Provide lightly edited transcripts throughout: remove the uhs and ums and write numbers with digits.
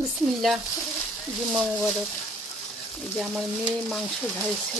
বিসমিল্লাহ, জুম্মা মুবারক। এই যে আমার মেয়ে মাংস ঢালছে।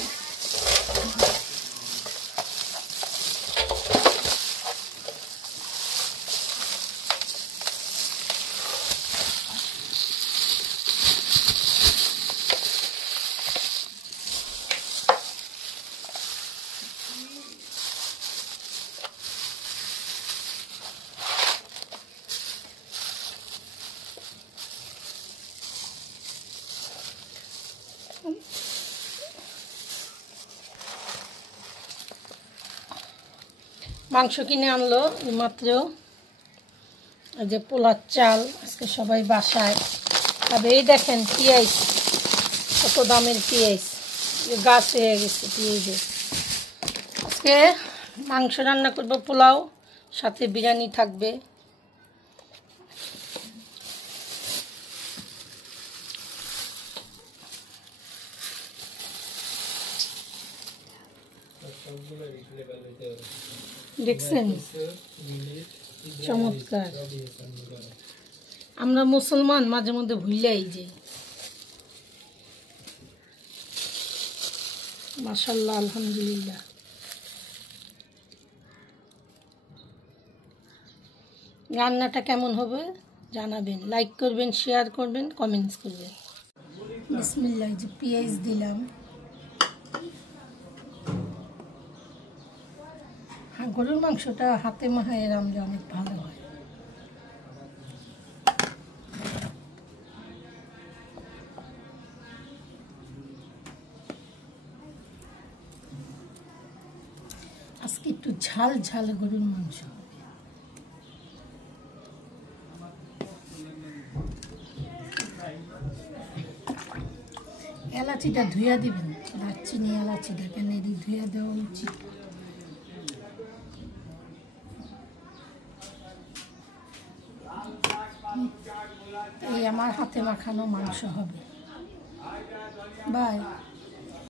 মাংস কিনে আনলো মাত্র। এই যে পোলার চাল, আজকে সবাই বাসায় তবে এই দেখেন পেঁয়াজ, কত দামের পেঁয়াজ, গাছ হয়ে গেছে পেঁয়াজের। আজকে মাংস রান্না করবো, পোলাও, সাথে বিরিয়ানি থাকবে। দেখছেন, চমৎকার। আমরা মুসলমান মাঝে মধ্যে ভুললেই যে মাশাআল্লাহ, আলহামদুলিল্লাহ। রান্নাটা কেমন হবে জানাবেন, লাইক করবেন, শেয়ার করবেন, কমেন্টস করবেন। বিসমিল্লাহ, যে পেঁয়াজ দিলাম। গরুর মাংসটা হাতে মাখায় রাঁধলে অনেক ভালো হয়। আজকে একটু ঝাল ঝাল গরুর মাংস হবে। এলাচিটা ধুইয়া দিবেন, দারচিনি এলাচিটা কেন ধুইয়া দেওয়া উচিত। এই আমার হাতে মাখানো মাংস হবে। বাই।